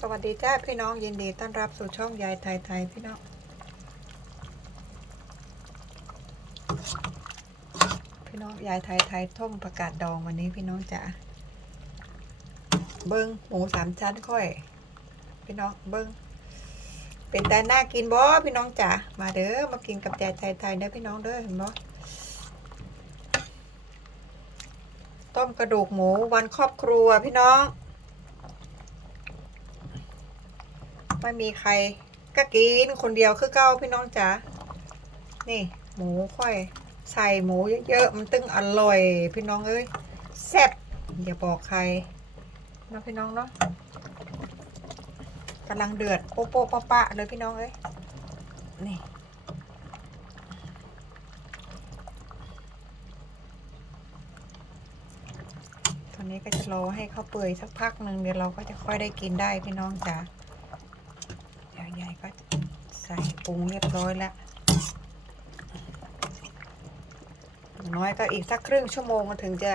สวัสดีจ้าพี่น้องยินดีต้อนรับสู่ช่องยายไทยไทยพี่น้อง พี่น้องยายไทยไทยต้มผักกาดดองวันนี้พี่น้องจ๋าเบิ้งหมูสามชั้นค่อย พี่น้องเบิ้งเป็นแต่น่ากินบ่พี่น้องจ๋ามาเด้อมากินกับยายไทยไทยเด้อพี่น้องเด้อเห็นบ่ต้มกระดูกหมูวันครอบครัวพี่น้อง ไม่มีใครก็กินคนเดียวคือเก้าพี่น้องจ๋านี่ หมูค่อยใส่หมูเยอะๆมันตึงอร่อย พี่น้องเอ้ยแซ่บอย่าบอกใครนะพี่น้องเนาะกำลังเดือดโป๊ะโป๊ะปะปะเลยพี่น้องเอ้ยนี่ตอนนี้ก็จะรอให้เขาเปื่อยสักพักหนึ่งเดี๋ยวเราก็จะค่อยได้กินได้พี่น้องจ๋า ส่ปรุงเรียบร้อยแล้วน้อยก็อีกสักครึ่งชั่วโมงมันถึงจะ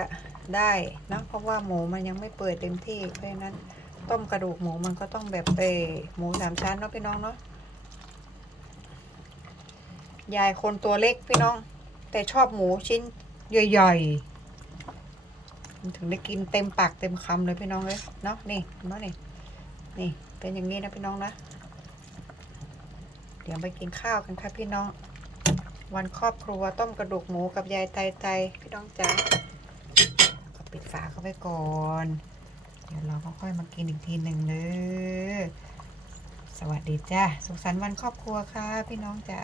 ได้นะเพราะว่าหมูมันยังไม่เปื่อยเต็มที่เพราะฉะนั้นต้มกระดูกหมูมันก็ต้องแบบเออหมูสามชั้นเนาะพี่น้องเนาะยายคนตัวเล็กพี่น้อง แต่ชอบหมูชิ้นใหญ่ๆมันถึงได้กินเต็มปากเต็มคำเลยพี่น้องเลยเนาะนี่เนไหมนี่นี่เป็นอย่างนี้นะพี่น้องนะ ดี๋ยวไปกินข้าวกันค่ะพี่น้อง วันครอบครัวต้มกระดูกหมูกับยายไตไตพี่น้องจ๋าก็ปิดฝาเข้าไปก่อน เดี๋ยวเราก็ค่อยมากินอีกทีหนึ่งเลยสวัสดีจ้าสุขสันต์วันครอบครัวค่ะ พี่น้องจ๋า